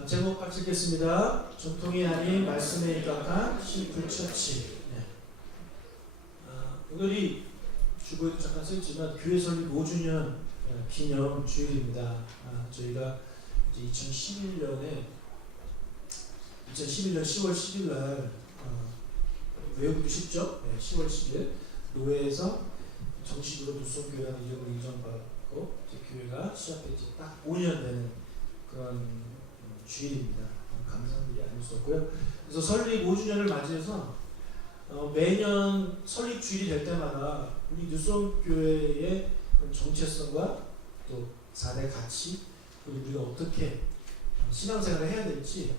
제목 같이 읽겠습니다. 전통이 아닌 말씀에 입각한 시풀처치. 오늘이 주보에도 잠깐 써있지만 교회 설립 5주년 기념 주일입니다. 저희가 이제 2011년 10월 10일 날 외우기도 쉽죠? 10월 10일 노회에서 정식으로 누송교회라는 이름을 인정받고 이제 교회가 시작된 지 딱 5년 되는 그런 주일입니다. 감사한 일이 아닐 수 없고요. 그래서 설립 5주년을 맞이해서 매년 설립 주일이 될 때마다 우리 뉴송교회의 정체성과 또 4대 가치, 그리고 우리가 어떻게 신앙생활을 해야 될지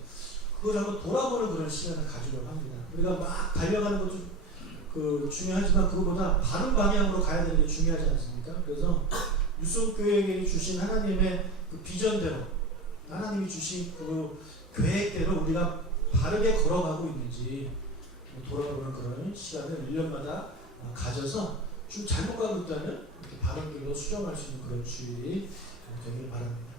그걸 한번 돌아보는 그런 시간을 가지려고 합니다. 우리가 막 달려가는 것도 중요하지만 그거보다 바른 방향으로 가야 되는 게 중요하지 않습니까? 그래서 뉴송교회에게 주신 하나님의 그 비전대로 하나님이 주신 그 계획대로 우리가 바르게 걸어가고 있는지 돌아보는 그런 시간을 1년마다 가져서 좀 잘못 가고 있다면 이렇게 바른 길로 수정할 수 있는 그런 주일이 되길 바랍니다.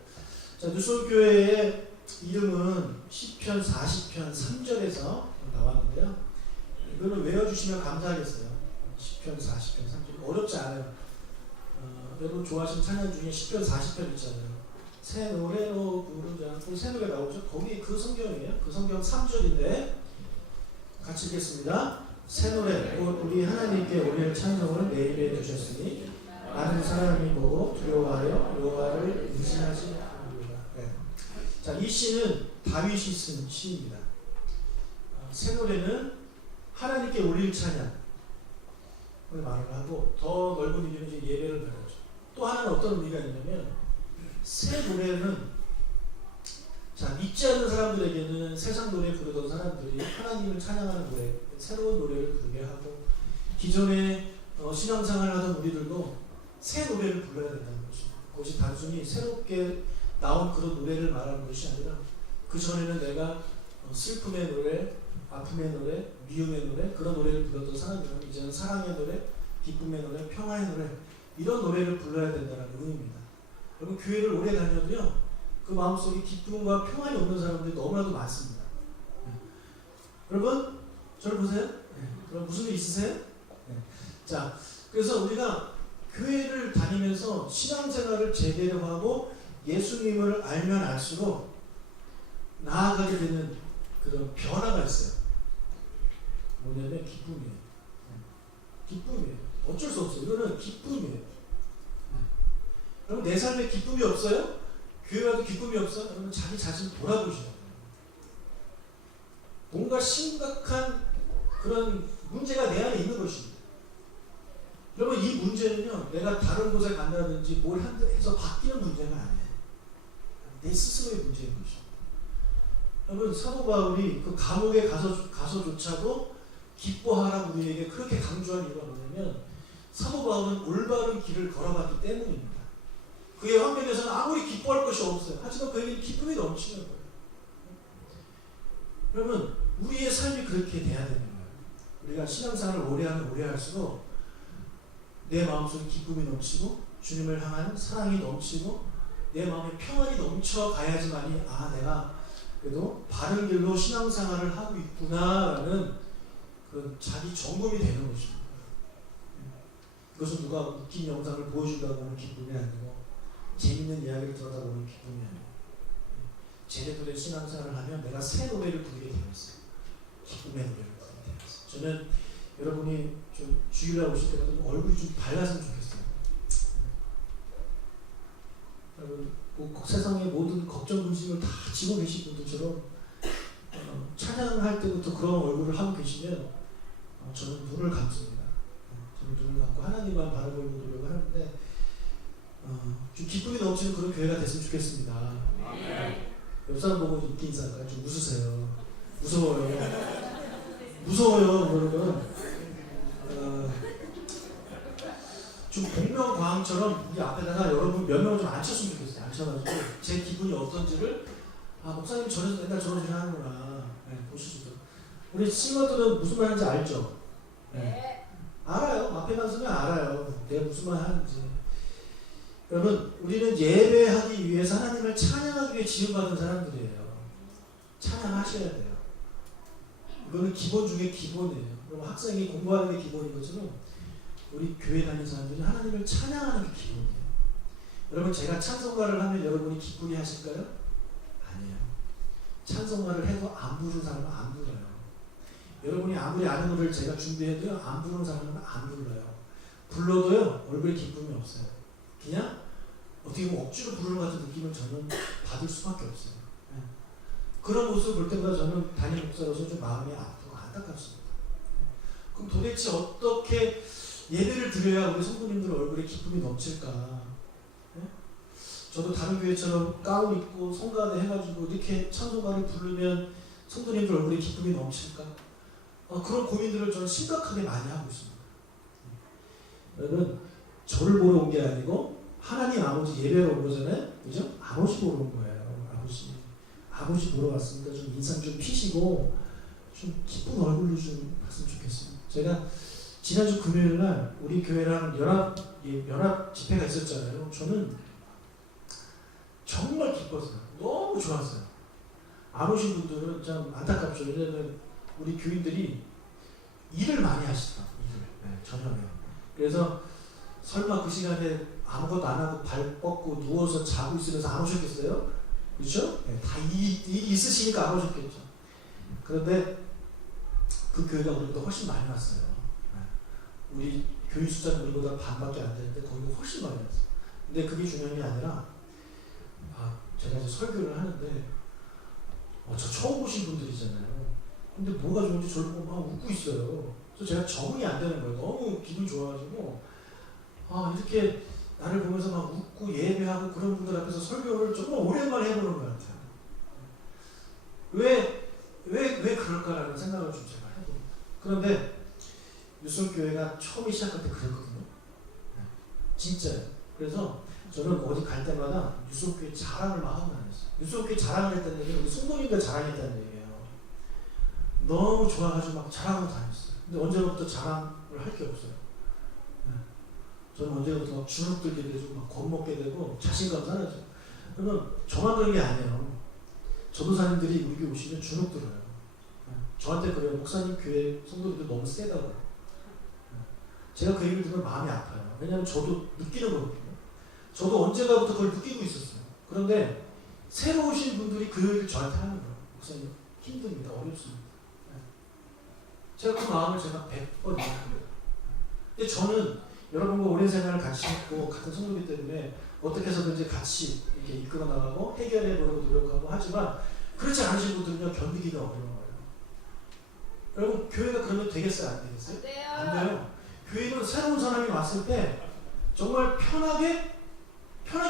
자, 뉴송교회의 이름은 시편 40편 3절에서 나왔는데요. 이거는 외워주시면 감사하겠어요. 시편 40편 3절 어렵지 않아요. 여러분 좋아하시는 찬양 중에 시편 40편 있잖아요. 새 노래로 부르자. 새 노래 나오죠? 거기 그 성경이에요. 그 성경 3절인데 같이 읽겠습니다. 새 노래 우리 하나님께 우리의 찬송을 매일매일 주셨으니 많은 사람이 보고 두려워하여 여호와를 의지하지 않으리라. 자, 이 시는 다윗이 쓴 시입니다. 새 노래는 하나님께 올릴 찬양을 말을 하고 더 넓은 의미는 이제 예배를 말하죠. 또 하나는 어떤 의미가 있냐면 새 노래는 믿지 않는 사람들에게는 세상 노래 부르던 사람들이 하나님을 찬양하는 노래, 새로운 노래를 부르게 하고 기존에 신앙생활을 하던 우리들도 새 노래를 불러야 된다는 것입니다. 그것이 단순히 새롭게 나온 그런 노래를 말하는 것이 아니라 그 전에는 내가 슬픔의 노래, 아픔의 노래, 미움의 노래 그런 노래를 불렀던 사람이라면 이제는 사랑의 노래, 기쁨의 노래, 평화의 노래 이런 노래를 불러야 된다는 의미입니다. 여러분 교회를 오래 다녀도요 그 마음속에 기쁨과 평안이 없는 사람들이 너무나도 많습니다. 여러분 저를 보세요. 그럼 무슨 일 있으세요? 자, 그래서 우리가 교회를 다니면서 신앙생활을 제대로 하고 예수님을 알면 알수록 나아가게 되는 그런 변화가 있어요. 뭐냐면 기쁨이에요. 기쁨이에요. 어쩔 수 없어요. 이거는 기쁨이에요. 여러분 내 삶에 기쁨이 없어요? 교회 와도 기쁨이 없어요? 여러분 자기 자신 돌아보시라고 해요. 뭔가 심각한 그런 문제가 내 안에 있는 것입니다. 여러분 이 문제는요 내가 다른 곳에 간다든지 뭘 해서 바뀌는 문제가 아니에요. 내 스스로의 문제인 것입니다. 여러분 사도 바울이 그 감옥에 가서조차도 기뻐하라고 우리에게 그렇게 강조한 이유가 뭐냐면 사도 바울은 올바른 길을 걸어갔기 때문입니다. 그의 환경에서는 아무리 기뻐할 것이 없어요. 하지만 그에게는 기쁨이 넘치는 거예요. 여러분 우리의 삶이 그렇게 돼야 되는 거예요. 우리가 신앙생활을 오래하면 오래할수록 내 마음속에 기쁨이 넘치고 주님을 향한 사랑이 넘치고 내 마음에 평안이 넘쳐가야지만이 내가 그래도 바른 길로 신앙생활을 하고 있구나라는 그런 자기 점검이 되는 것입니다. 그것은 누가 웃긴 영상을 보여준다고 하는 기쁨이 아니고 재밌는 이야기를 들어다 보는 기쁨이 아니에요. 제대로 된 신앙생활을 하면 내가 새 노래를 부르게 되어 있어요. 기쁨의 노래를 부르게 되어 있어요. 저는 여러분이 좀 주일날 오실 때마다 얼굴이 좀 밝았으면 좋겠어요. 여러분 꼭 세상의 모든 걱정 근심을 다 지고 계신 분들처럼 찬양할 때부터 그런 얼굴을 하고 계시면 저는 눈을 감습니다. 저는 눈을 감고 하나님만 바라보고 노력을 하는데 좀 기쁨이 넘치는 그런 교회가 됐으면 좋겠습니다. 옆 사람 보고 인기 인사할까요? 좀 웃으세요. 무서워요. 그러면 좀 공명과학처럼 우리 앞에다가 여러분 몇 명을 좀 앉혔으면 좋겠어요. 앉혀가지고 제 기분이 어떤지를 목사님 저래서 맨날 저런 일 하는구나 보시죠. 우리 친구들은 무슨 말인지 알죠? 알아요. 앞에 가서는 알아요. 내가 무슨 말 하는지. 여러분 우리는 예배하기 위해서 하나님을 찬양하기 위해 지음받은 사람들이에요. 찬양하셔야 돼요. 이거는 기본 중에 기본이에요. 그럼 학생이 공부하는 게 기본인 것처럼 우리 교회 다니는 사람들이 하나님을 찬양하는 게 기본이에요. 여러분 제가 찬송가를 하면 여러분이 기쁘게 하실까요? 아니에요. 찬송가를 해도 안 부르는 사람은 안 불러요. 여러분이 아무리 아는 노래를 제가 준비해도요 안 부르는 사람은 안 불러요. 불러도요 얼굴에 기쁨이 없어요. 그냥 어떻게 보면 억지로 부르는 것 같은 느낌을 저는 받을 수밖에 없어요. 네. 그런 모습을 볼 때마다 저는 담임 목사로서 좀 마음이 아프고 안타깝습니다. 네. 그럼 도대체 어떻게 예배를 드려야 우리 성도님들 얼굴에 기쁨이 넘칠까? 네? 저도 다른 교회처럼 가운 입고 성가대 해가지고 이렇게 찬송가를 부르면 성도님들 얼굴에 기쁨이 넘칠까? 그런 고민들을 저는 심각하게 많이 하고 있습니다. 여러분 저를 보러 온 게 아니고 하나님 아버지 예배로 온 거잖아요. 그죠? 아버지 보러 온 거예요. 아버지 보러 왔으니까 좀 인상 좀 피시고 좀 기쁜 얼굴로 좀 봤으면 좋겠어요. 제가 지난주 금요일 날 우리 교회랑 연합 집회가 있었잖아요. 저는 정말 기뻤어요. 너무 좋았어요. 안 오신 분들은 참 안타깝죠. 왜냐하면 우리 교인들이 일을 많이 하시더라고요. 네, 저녁에. 그래서 설마 그 시간에 아무것도 안 하고 발 뻗고 누워서 자고 있으면서 안 오셨겠어요? 그렇죠? 네, 다 일이 있으시니까 안 오셨겠죠. 그런데 그 교회가 우리보다 훨씬 많이 왔어요. 네. 우리 교인 숫자는 우리보다 반밖에 안 되는데 거기가 훨씬 많이 왔어요. 근데 그게 중요한 게 아니라 제가 이제 설교를 하는데 저 처음 보신 분들이잖아요. 근데 뭐가 좋은지 저를 보고 막 웃고 있어요. 그래서 제가 적응이 안 되는 거예요. 너무 기분 좋아가지고 이렇게 나를 보면서 막 웃고 예배하고 그런 분들 앞에서 설교를 정말 오랜만에 해보는 것 같아요. 왜 그럴까라는 생각을 좀 제가 해봅니다. 그런데 유성교회가 처음에 시작할 때 그랬거든요. 진짜요. 그래서 저는 어디 갈 때마다 유성교회 자랑을 막 하고 다녔어요. 유성교회 자랑을 했다는 얘기는 우리 성도님들 자랑했다는 얘기예요. 너무 좋아가지고 막 자랑하고 다녔어요. 근데 언제부터 자랑을 할 게 없어요. 저는 언제부터 막 주눅 들게 되고 막 겁먹게 되고 자신감 사라져요. 그러면 저만 그런 게 아니에요. 전도사님들이 우리 교회 오시면 주눅 들어요. 저한테 그래요. 목사님 교회 성도들이 너무 세다고. 제가 그 얘기를 들으면 마음이 아파요. 왜냐하면 저도 느끼는 거거든요. 저도 언젠가부터 그걸 느끼고 있었어요. 그런데 새로 오신 분들이 그 얘기를 저한테 하는 거예요. 목사님 힘듭니다. 어렵습니다. 제가 그 마음을 제가 100번 이해합니다. 근데 저는 여러분과 오랜 생활을 같이 했고 같은 성도이기 때문에 어떻게 해서든지 같이 이렇게 이끌어 나가고 해결해 보려고 노력하고 하지만 그렇지 않으신 분들은요 견디기가 어려운 거예요. 여러분 교회가 그러면 되겠어요? 안 되겠어요? 안 돼요. 교회는 새로운 사람이 왔을 때 정말 편하게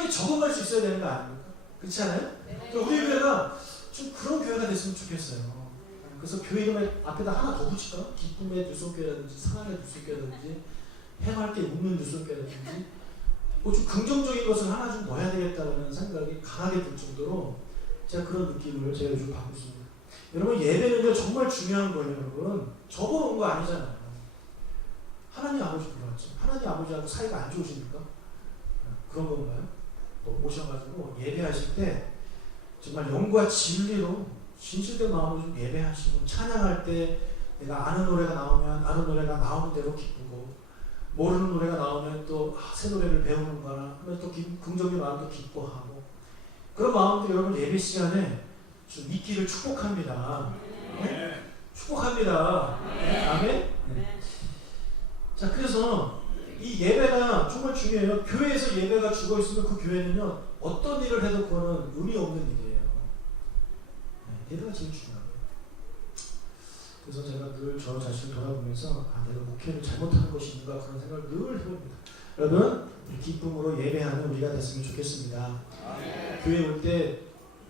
적응할 수 있어야 되는 거 아닙니까? 그렇지 않아요? 네. 우리 교회가 좀 그런 교회가 됐으면 좋겠어요. 그래서 교회 이름에 앞에다 하나 더 붙일까? 기쁨의 유성교회라든지 사랑의 유성교회라든지 해맑게 웃는 유성교회라든지 좀 긍정적인 것을 하나 좀 넣어야 되겠다는 생각이 강하게 들 정도로 제가 그런 느낌을 제가 요즘 받고 있습니다. 여러분 예배는요 정말 중요한 거예요. 여러분 저보러 온 거 아니잖아요. 하나님 아버지 불러왔죠. 하나님 아버지하고 사이가 안 좋으십니까? 그런 건가요? 오셔가지고 예배하실 때 정말 영과 진리로 진실된 마음으로 좀 예배하시고 찬양할 때 내가 아는 노래가 나오면 아는 노래가 나오는 대로 기쁘고 모르는 노래가 나오면 또 새 노래를 배우는구나 하면 또 긍정의 마음도 기뻐하고 그런 마음들이 여러분 예배 시간에 좀 있기를 축복합니다. 네? 축복합니다. 네. 아멘? 네. 자 그래서 이 예배가 정말 중요해요. 교회에서 예배가 죽어있으면 그 교회는요 어떤 일을 해도 그거는 의미 없는 일이에요. 네, 예배가 제일 중요해요. 그래서 제가 늘 저 자신을 돌아보면서 내가 목회를 잘못한 것이 있는가 그런 생각을 늘 해봅니다. 여러분 기쁨으로 예배하는 우리가 됐으면 좋겠습니다. 네. 교회 올 때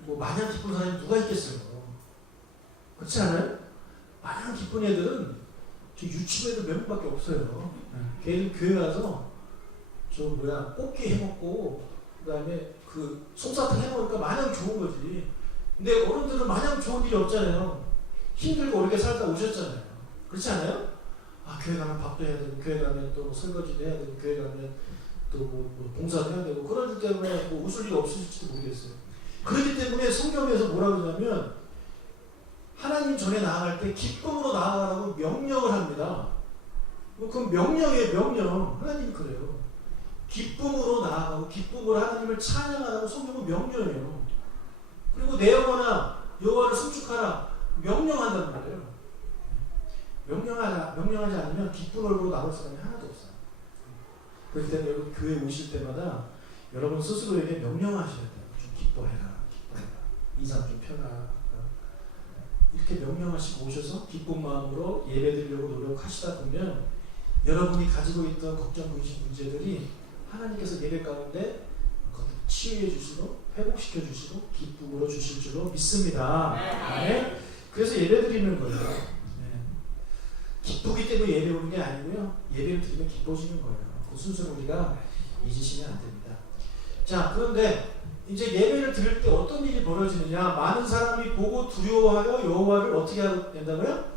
뭐 마냥 기쁜 사람이 누가 있겠어요? 그렇지 않아요? 마냥 기쁜 애들은 유치부 애들 몇 명밖에 없어요. 걔들 교회 가서 꽃게 해먹고 그 다음에 그 솜사탕 해먹으니까 마냥 좋은 거지. 근데 어른들은 마냥 좋은 일이 없잖아요. 힘들고 어렵게 살다 오셨잖아요. 그렇지 않아요? 교회 가면 밥도 해야 되고 교회 가면 또 설거지도 해야 되고 교회 가면 또 뭐 봉사도 해야 되고 그러기 때문에 뭐 웃을 일 없으실지도 모르겠어요. 그렇기 때문에 성경에서 뭐라고 하냐면 하나님 전에 나아갈 때 기쁨으로 나아가라고 명령을 합니다. 그 명령이에요, 명령. 하나님이 그래요. 기쁨으로 나아가고 기쁨으로 하나님을 찬양하라고 성경은 명령해요. 그리고 내 영혼아 여호와를 송축하라 명령한단 말이에요. 명령하지 않으면 기쁜 얼굴로 나올 사람이 하나도 없어요. 그렇기 때문에 여러분 교회 오실 때마다 여러분 스스로에게 명령하셔야 돼요. 좀 기뻐해라, 기뻐해라. 인상 좀 펴라. 이렇게 명령하시고 오셔서 기쁜 마음으로 예배드리려고 노력하시다 보면 여러분이 가지고 있던 걱정, 근심, 문제들이 하나님께서 예배 가운데 치유해 주시고 회복시켜 주시고 기쁨으로 주실 줄로 믿습니다. 네. 그래서 예배 드리는 거예요. 네. 기쁘기 때문에 예배 오는 게 아니고요. 예배를 드리면 기뻐지는 거예요. 그 순서를 우리가 잊으시면 안 됩니다. 자, 그런데 이제 예배를 드릴 때 어떤 일이 벌어지느냐? 많은 사람이 보고 두려워하여 여호와를 어떻게 하게 된다고요?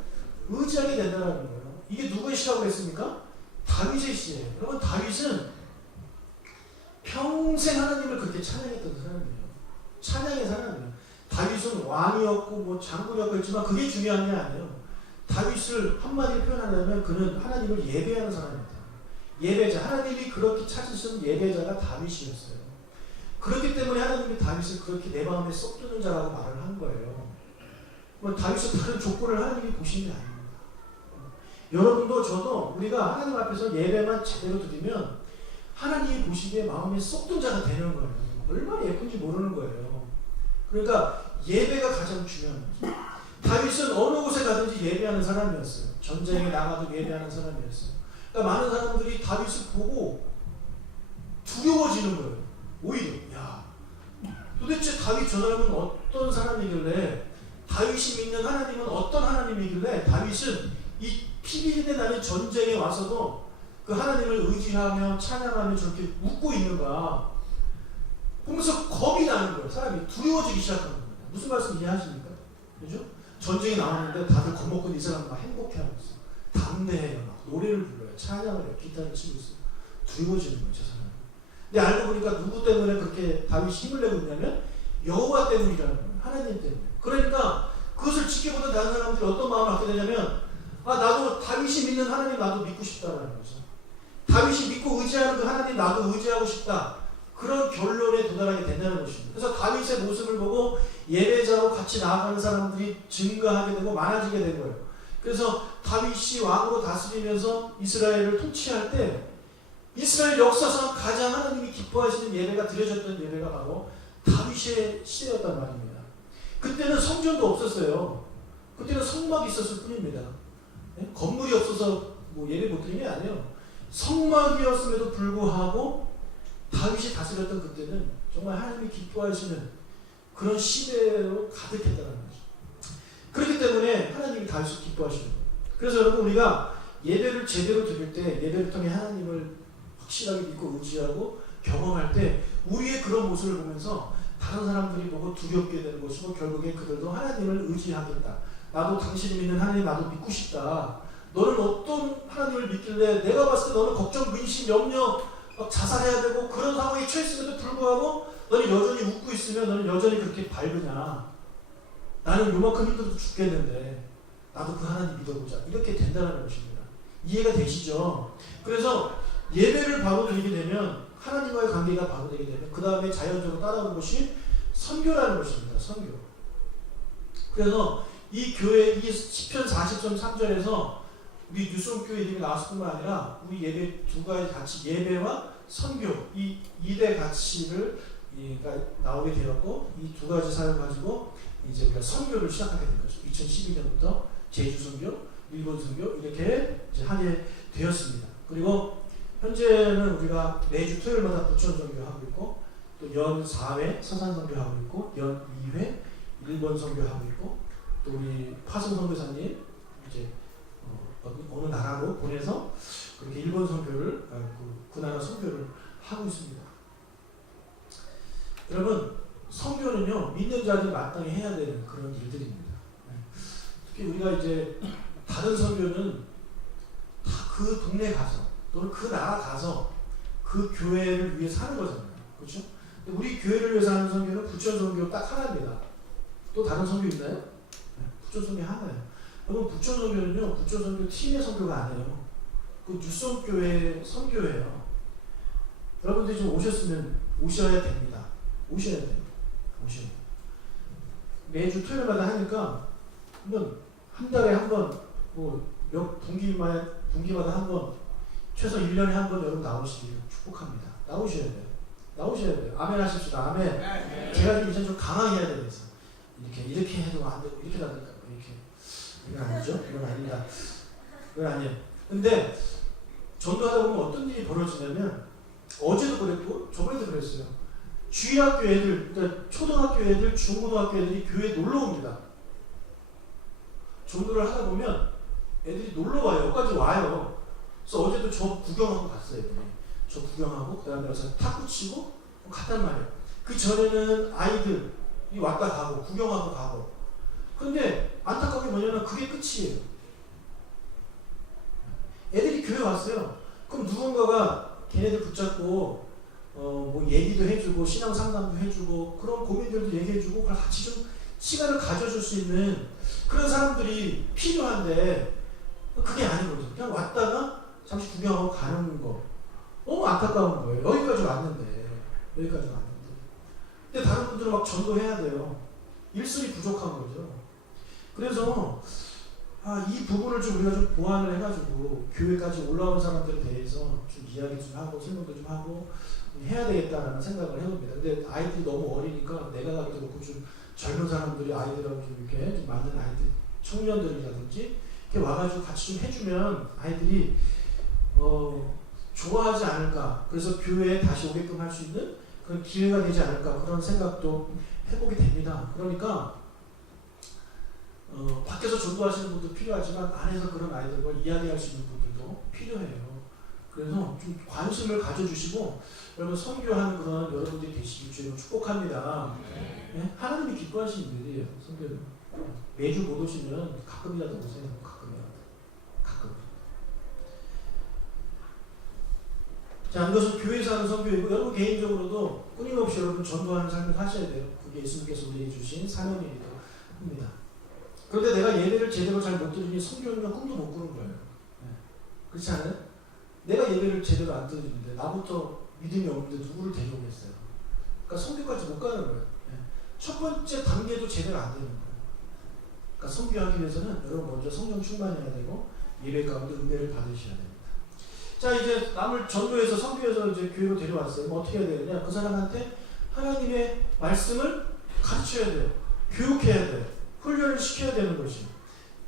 의지하게 된다는 거예요. 이게 누구의 시라고 했습니까? 다윗의 시예요. 여러분 다윗은 평생 하나님을 그렇게 찬양했던 사람이에요. 찬양의 사람이에요. 다윗은 왕이었고 뭐 장군이었고 했지만 그게 중요한 게 아니에요. 다윗을 한마디로 표현하려면 그는 하나님을 예배하는 사람입니다. 예배자. 하나님이 그렇게 찾으신 예배자가 다윗이었어요. 그렇기 때문에 하나님이 다윗을 그렇게 내 마음에 쏙 드는 자라고 말을 한 거예요. 뭐 다윗은 다른 조건을 하나님이 보신 게 아닙니다. 여러분도 저도 우리가 하나님 앞에서 예배만 제대로 드리면 하나님이 보시기에 마음에 쏙 든 자가 되는 거예요. 얼마나 예쁜지 모르는 거예요. 그러니까 예배가 가장 중요한 거죠. 다윗은 어느 곳에 가든지 예배하는 사람이었어요. 전쟁에 나가도 예배하는 사람이었어요. 그러니까 많은 사람들이 다윗을 보고 두려워지는 거예요. 오히려 야 도대체 다윗 저 사람은 어떤 사람이길래 다윗이 믿는 하나님은 어떤 하나님이길래 다윗은 이 피비린내 나는 전쟁에 와서도 그 하나님을 의지하며 찬양하며 저렇게 웃고 있는가 보면서 겁이 나는 거예요. 사람이 두려워지기 시작하는 겁니다. 무슨 말씀 이해하십니까? 그죠? 전쟁이 나왔는데 다들 겁먹고 이 사람 막 행복해하고 있어요. 담대해요. 막 노래를 불러요. 찬양을 해요. 기타를 치고 있어요. 두려워지는 거예요. 저 사람. 근데 알고 보니까 누구 때문에 그렇게 다윗이 힘을 내고 있냐면 여호와 때문이라는 거예요. 하나님 때문에. 그러니까 그것을 지켜보던 다른 사람들이 어떤 마음을 갖게 되냐면 나도 다윗이 믿는 하나님 나도 믿고 싶다라는 거죠. 다윗이 믿고 의지하는 그 하나님 나도 의지하고 싶다. 그런 결론에 도달하게 된다는 것입니다. 그래서 다윗의 모습을 보고 예배자로 같이 나아가는 사람들이 증가하게 되고 많아지게 된 거예요. 그래서 다윗이 왕으로 다스리면서 이스라엘을 통치할 때 이스라엘 역사상 가장 하나님이 기뻐하시는 예배가 드려졌던 예배가 바로 다윗의 시대였단 말입니다. 그때는 성전도 없었어요. 그때는 성막이 있었을 뿐입니다. 네? 건물이 없어서 뭐 예배 못 드리는 게 아니에요. 성막이었음에도 불구하고 다윗이 다스렸던 그때는 정말 하나님이 기뻐하시는 그런 시대로 가득했다는 거죠. 그렇기 때문에 하나님이 다윗을 기뻐하시는 거예요. 그래서 여러분 우리가 예배를 제대로 드릴 때 예배를 통해 하나님을 확실하게 믿고 의지하고 경험할 때 우리의 그런 모습을 보면서 다른 사람들이 보고 두렵게 되는 것이고 결국에 그들도 하나님을 의지하겠다. 나도 당신이 믿는 하나님 나도 믿고 싶다. 너는 어떤 하나님을 믿길래 내가 봤을 때 너는 걱정, 근심, 염려 막 자살해야 되고 그런 상황에 처했음에도 불구하고 너는 여전히 웃고 있으면 너는 여전히 그렇게 밝으냐. 나는 요만큼 힘들어도 죽겠는데 나도 그 하나님 믿어보자. 이렇게 된다는 것입니다. 이해가 되시죠? 그래서 예배를 바로 드리게 되면 하나님과의 관계가 바로 되게 되면 그 다음에 자연적으로 따라오는 것이 선교라는 것입니다. 선교. 그래서 이 교회 이 시편 40점 3절에서 우리 뉴스홈교회 이름이 나왔을 뿐만 아니라 우리 예배 두 가지 가치 예배와 선교 이 2대 가치를 나오게 되었고 이 두 가지 사역을 가지고 이제 우리가 선교를 시작하게 된 거죠. 2012년부터 제주 선교, 일본 선교 이렇게 이제 하게 되었습니다. 그리고 현재는 우리가 매주 토요일마다 부천 선교하고 있고 또 연 4회 서산 선교하고 있고 연 2회 일본 선교하고 있고 또 우리 파송 선교사님 이제 어느 나라로 보내서 그렇게 일본 선교를 그 나라 선교를 하고 있습니다. 여러분 선교는요 믿는 자들이 마땅히 해야 되는 그런 일들입니다. 특히 우리가 이제 다른 선교는 다 그 동네 가서 또는 그 나라 가서 그 교회를 위해서 하는 거잖아요. 그렇죠? 근데 우리 교회를 위해서 하는 선교는 부천 선교 딱 하나입니다. 또 다른 선교 있나요? 부촌 선교 하나예요. 여러분 부촌 선교는요, 부촌 선교 팀의 선교가 아니에요. 그 뉴성교회 선교예요. 여러분들이 좀 오셨으면 오셔야 됩니다. 오셔야 돼요. 오셔야 돼요. 매주 토요일마다 하니까 한 달에 한 번, 몇 분기마다 한 번, 최소 1년에 한 번 여러분 나오시길 축복합니다. 나오셔야 돼요. 나오셔야 돼요. 아멘 하십시다. 아멘. 네. 제가 좀 이제 좀 강하게 해야 되겠어요. 이렇게 해도 안 되고, 이렇게 해도 안 될까? 이렇게. 이건 아니죠? 이건 아닙니다. 이건 아니에요. 근데, 전도하다 보면 어떤 일이 벌어지냐면, 어제도 그랬고, 저번에도 그랬어요. 주일학교 애들, 그러니까 초등학교 애들, 중고등학교 애들이 교회에 놀러 옵니다. 전도를 하다 보면 애들이 놀러 와요. 여기까지 와요. 그래서 어제도 저 구경하고 갔어요. 저 구경하고, 그 다음에 와서 탁구 치고 갔단 말이에요. 그 전에는 아이들이 왔다 가고, 구경하고 가고. 근데 안타까운 게 뭐냐면 그게 끝이에요. 애들이 교회 왔어요. 그럼 누군가가 걔네들 붙잡고 뭐 얘기도 해주고 신앙 상담도 해주고 그런 고민들도 얘기해주고 그걸 같이 좀 시간을 가져줄 수 있는 그런 사람들이 필요한데 그게 아닌 거죠. 그냥 왔다가 잠시 구경하고 가는 거 너무 안타까운 거예요. 여기까지 왔는데. 근데 다른 분들은 막 전도해야 돼요. 일손이 부족한 거죠. 그래서 이 부분을 좀 우리가 좀 보완을 해가지고 교회까지 올라온 사람들에 대해서 좀 이야기 좀 하고 설명도 좀 하고 해야 되겠다라는 생각을 해봅니다. 근데 아이들이 너무 어리니까 내가 가기도 그렇고 좀 젊은 사람들이 아이들하고 좀 이렇게 좀 많은 아이들 청년들이라든지 이렇게 와가지고 같이 좀 해주면 아이들이 좋아하지 않을까. 그래서 교회에 다시 오게끔 할 수 있는 그런 기회가 되지 않을까 그런 생각도 해보게 됩니다. 그러니까 밖에서 전도하시는 분도 필요하지만 안에서 그런 아이들과 이야기할 수 있는 분들도 필요해요. 그래서 좀 관심을 가져주시고 여러분 선교하는 그런 여러분들이 되시길 주로 축복합니다. 네? 하나님이 기뻐하시는 일이에요. 선교는 매주 못 오시면 가끔이라도 오세요. 가끔. 자, 이것은 교회에서 하는 선교이고 여러분 개인적으로도 끊임없이 여러분 전도하는 삶을 하셔야 돼요. 그게 예수님께서 우리에게 주신 사명이기도 합니다. 그런데 내가 예배를 제대로 잘 못 드리니 선교는 꿈도 못 꾸는 거예요. 네. 그렇지 않아요? 내가 예배를 제대로 안 드리는데 나부터 믿음이 없는데 누구를 데려오겠어요? 그러니까 선교까지 못 가는 거예요. 네. 첫 번째 단계도 제대로 안 되는 거예요. 그러니까 선교하기 위해서는 여러분 먼저 성령 충만해야 되고 예배 가운데 은혜를 받으셔야 됩니다. 자, 이제 남을 전도해서 선교해서 이제 교회로 데려왔어요. 뭐 어떻게 해야 되느냐? 그 사람한테 하나님의 말씀을 가르쳐야 돼요. 교육해야 돼요. 훈련을 시켜야 되는 것이.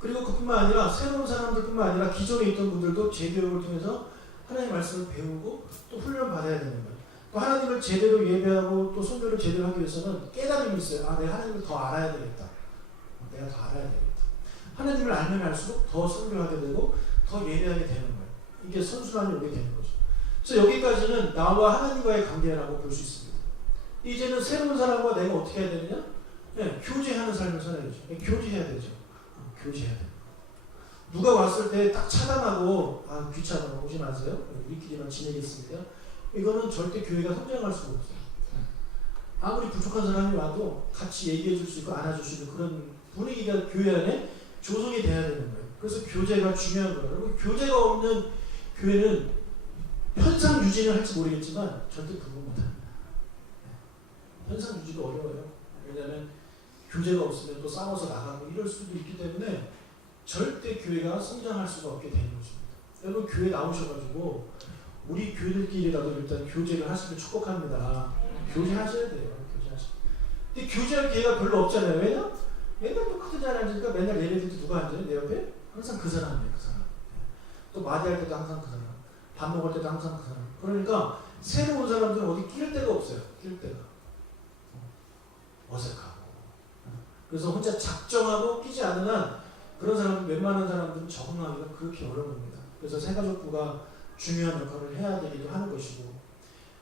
그리고 그뿐만 아니라 새로운 사람들뿐만 아니라 기존에 있던 분들도 재교육을 통해서 하나님의 말씀을 배우고 또 훈련 받아야 되는 거예요. 또 하나님을 제대로 예배하고 또 선교를 제대로 하기 위해서는 깨달음이 있어요. 내가 하나님을 더 알아야 되겠다. 내가 더 알아야 되겠다. 하나님을 알면 알수록 더 선교하게 되고 더 예배하게 되는 거예요. 이게 선순환이 오게 되는 거죠. 그래서 여기까지는 나와 하나님과의 관계라고 볼 수 있습니다. 이제는 새로운 사람과 내가 어떻게 해야 되느냐? 네, 교제하는 삶을 살아야죠. 교제해야 되죠. 교제해야 돼요. 누가 왔을 때 딱 차단하고 귀찮아 오지 마세요. 우리끼리만 지내겠습니다. 이거는 절대 교회가 성장할 수가 없어요. 아무리 부족한 사람이 와도 같이 얘기해 줄 수 있고 안아줄 수 있는 그런 분위기가 교회 안에 조성이 돼야 되는 거예요. 그래서 교제가 중요한 거예요. 여러분 교제가 없는 교회는 현상 유지는 할지 모르겠지만 절대 부흥 못합니다. 현상 유지가 어려워요. 왜냐하면 교제가 없으면 또 싸워서 나가고 이럴 수도 있기 때문에 절대 교회가 성장할 수가 없게 되는 것입니다. 여러분 교회 나오셔가지고 우리 교회들끼리라도 일단 교제를 하시면 축복합니다. 교제하셔야 돼요. 근데 교제할 기회가 별로 없잖아요. 왜냐? 맨날 똑같은 자리에 앉으니까 맨날 예배 드릴 때 누가 앉아요? 내 옆에? 항상 그 사람이에요. 그 사람. 또 마디할 때도 항상 그 사람. 밥 먹을 때도 항상 그 사람. 그러니까 새로운 사람들은 어디 낄 데가 없어요. 낄 데가. 어색하고. 그래서 혼자 작정하고 끼지 않는 한 그런 사람은 웬만한 사람들은 적응하기가 그렇게 어려운 겁니다. 그래서 새가족부가 중요한 역할을 해야 되기도 하는 것이고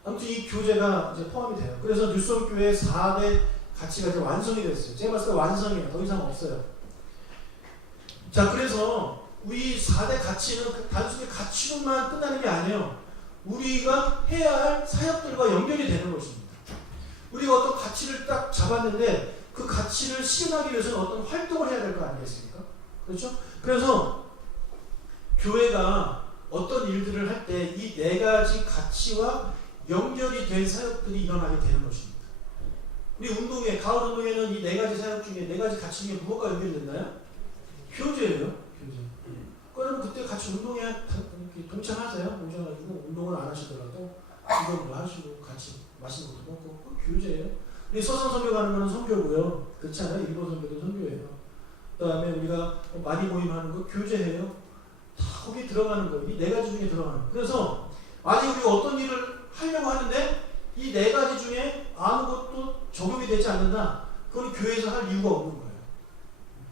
아무튼 이 교제가 이제 포함이 돼요. 그래서 뉴성교회 4대 가치가 이제 완성이 됐어요. 제가 봤을 때 완성이에요. 더 이상 없어요. 자, 그래서 우리 4대 가치는 단순히 가치로만 끝나는 게 아니에요. 우리가 해야 할 사역들과 연결이 되는 것입니다. 우리가 어떤 가치를 딱 잡았는데 그 가치를 실현하기 위해서는 어떤 활동을 해야 될 거 아니겠습니까? 그렇죠? 그래서 교회가 어떤 일들을 할 때 이 네 가지 가치와 연결이 된 사역들이 일어나게 되는 것입니다. 우리 운동회, 가을 운동회는 이 네 가지 사역 중에, 네 가지 가치 중에 무엇과 연결됐나요? 교제예요. 교제. 그럼 그때 같이 운동회 동참하세요. 동참해가지고 운동을 안 하시더라도 이걸 하시고 같이 맛있는 것도 먹고 그 교제예요. 우리 서산 선교 가는 거는 선교고요. 그렇지 않아요? 일본 선교도 선교예요. 그 다음에 우리가 많이 모임하는 거 교제해요. 다 거기 들어가는 거예요. 이 네 가지 중에 들어가는 거예요. 그래서 만약 우리가 어떤 일을 하려고 하는데 이 네 가지 중에 아무것도 적용이 되지 않는다. 그건 교회에서 할 이유가 없는 거예요.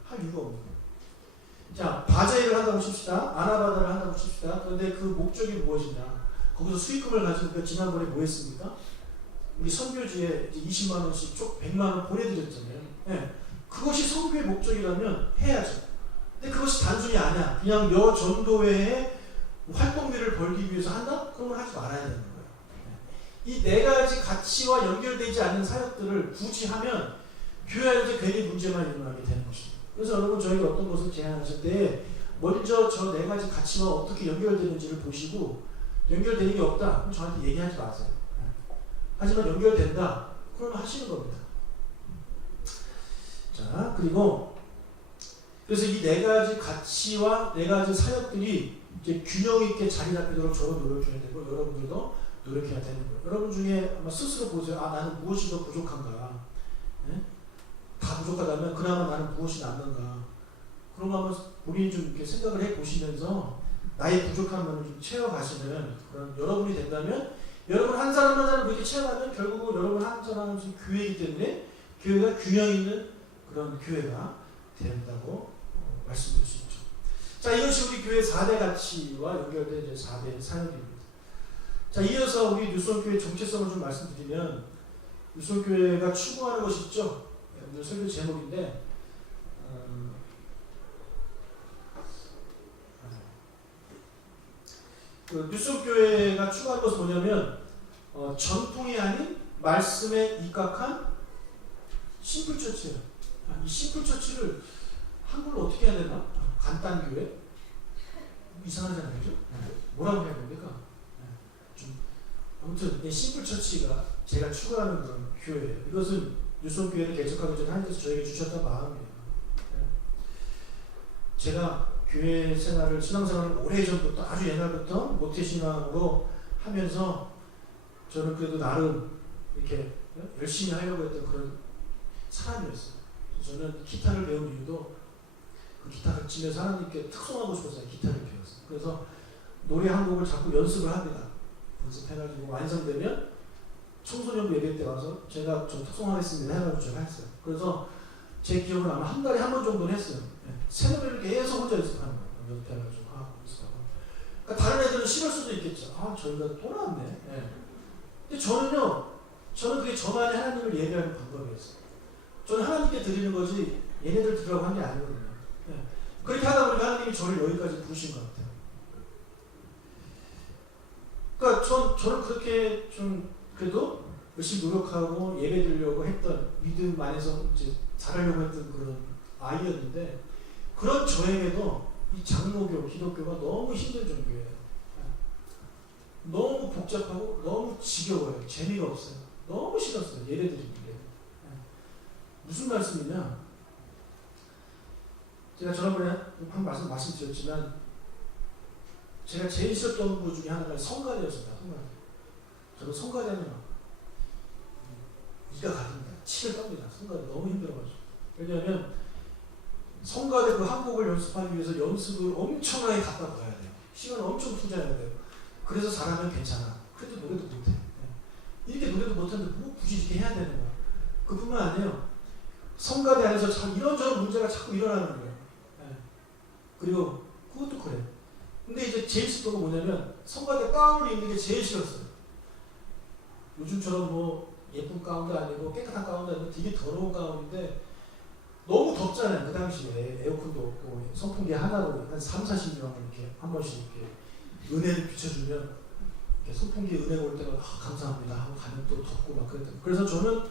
할 이유가 없는 거예요. 자, 바자회를 한다고 칩시다. 아나바다를 한다고 칩시다. 그런데 그 목적이 무엇이냐. 거기서 수익금을 가지고 우리가 지난번에 뭐 했습니까? 우리 선교지에 20만 원씩 쪽 100만 원 보내드렸잖아요. 네. 그것이 선교의 목적이라면 해야죠. 근데 그것이 단순히 아니야. 그냥 여 전도회에 활동비를 벌기 위해서 한다? 그러면 하지 말아야 되는 거예요. 이 네 가지 가치와 연결되지 않는 사역들을 굳이 하면 교회 안에서 괜히 문제만 일어나게 되는 것입니다. 그래서 여러분 저희가 어떤 것을 제안하실 때 먼저 저 네 가지 가치와 어떻게 연결되는지를 보시고 연결되는 게 없다? 그럼 저한테 얘기하지 마세요. 하지만 연결된다? 그러면 하시는 겁니다. 자, 그리고 그래서 이 네 가지 가치와 네 가지 사역들이 이제 균형 있게 자리 잡히도록 저도 노력해야 되고 여러분들도 노력해야 되는 거예요. 여러분 중에 아마 스스로 보세요. 아, 나는 무엇이 더 부족한가? 네? 다 부족하다면 그나마 나는 무엇이 남는가? 그런 거 한번 본인이 좀 이렇게 생각을 해 보시면서 나의 부족함을 좀 채워가시는 그런 여러분이 된다면 여러분 한 사람 한 사람 그렇게 채워가면 결국은 여러분 한 사람은 지금 교회이기 때문에 교회가 균형 있는 그런 교회가 된다고 말씀드릴 수 있죠. 자, 이것이 우리 교회 4대 가치와 연결된 이제 4대 사역입니다. 자, 이어서 우리 뉴스원교회 정체성을 좀 말씀드리면 뉴스원교회가 추구하는 것이 있죠. 오늘 설교 제목인데 그 뉴스원교회가 추구하는 것은 뭐냐면 전통이 아닌 말씀에 입각한 심플처치예요. 이 심플처치를 한글로 어떻게 해야 되나? 간단교회? 이상하잖아요, 그죠? 뭐라고 해야 됩니까? 좀 아무튼 심플처치가 제가 추구하는 그런 교회예요. 이것은 뉴스원교회를 개척하기 전에 하나님께서 저에게 주셨던 마음이에요. 제가 교회 생활을, 신앙생활을 오래전부터, 아주 옛날부터 모태신앙으로 하면서 저는 그래도 나름 이렇게 열심히 하려고 했던 그런 사람이었어요. 저는 기타를 배운 이유도 그 기타를 치면서 하나님께 특송하고 싶어서 기타를 배웠어요. 그래서 노래 한 곡을 자꾸 연습을 합니다. 연습해가지고 완성되면 청소년부 예배 때 와서 제가 저 특송하겠습니다 해가지고 제가 했어요. 그래서 제 기억은 아마 한 달에 한 번 정도는 했어요. 새 노래를 계속 혼자 연습하는 거예요. 연습해가지고 연습하고. 그러니까 다른 애들은 싫을 수도 있겠죠. 아, 저희가 또 나왔네. 근데 저는 그게 저만의 하나님을 예배하는 방법이었어요. 저는 하나님께 드리는 거지 얘네들 드리라고 한 게 아니거든요. 그렇게 하다 보니까 하나님이 저를 여기까지 부르신 것 같아요. 그러니까 저는 그렇게 좀 그래도 열심히 노력하고 예배 드리려고 했던 믿음 안에서 이제 잘하려고 했던 그런 아이였는데 그런 저에게도 이 장로교, 기독교가 너무 힘든 종교예요. 너무 복잡하고 너무 지겨워요. 재미가 없어요. 너무 싫었어요. 예배 드리는 게. 무슨 말씀이냐? 제가 지난번에 한 말씀드렸지만 제가 제일 싫었던 것 중에 하나가 성가대였습니다. 성가대. 저는 성가대는 이가 가립니다. 치를 떱니다. 성가대 너무 힘들어가지고. 왜냐하면 성가대 그 한 곡을 연습하기 위해서 연습을 엄청나게 갖다 봐야 돼요. 시간을 엄청 투자해야 돼요. 그래서 잘하면 괜찮아. 그래도 노래도 못해. 이렇게 노래도 못하는데 뭐 굳이 이렇게 해야 되는 거야. 그뿐만 아니에요. 성가대 안에서 참 이런저런 문제가 자꾸 일어나는 거예요. 그리고 그것도 그래. 근데 이제 제일 싫던 건 뭐냐면 성가대 가운을 입는 게 제일 싫었어요. 요즘처럼 뭐 예쁜 가운도 아니고 깨끗한 가운도 아니고 되게 더러운 가운인데 너무 덥잖아요. 그 당시에 에어컨도 없고 선풍기 하나로 한 3, 40명 이렇게 한 번씩 이렇게 은혜를 비춰주면 이렇게 선풍기 은혜가 올 때가 감사합니다 하고 가면 또 덥고 막 그랬던. 그래서 저는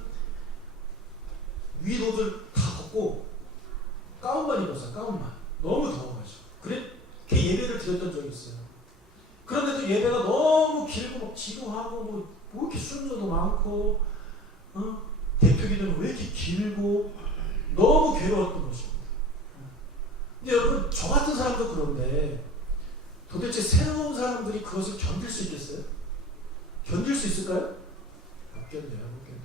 위로들 다 벗고 가운만 입었어요. 가운만. 너무 더워가지고. 그렇게 예배를 드렸던 적이 있어요. 그런데도 예배가 너무 길고 막 지루하고 뭐 이렇게 순서도 많고 대표 기도는 왜 이렇게 길고 너무 괴로웠던 것입니다. 근데 여러분 저 같은 사람도 그런데 도대체 새로운 사람들이 그것을 견딜 수 있겠어요? 견딜 수 있을까요? 못 견뎌요. 못 견뎌.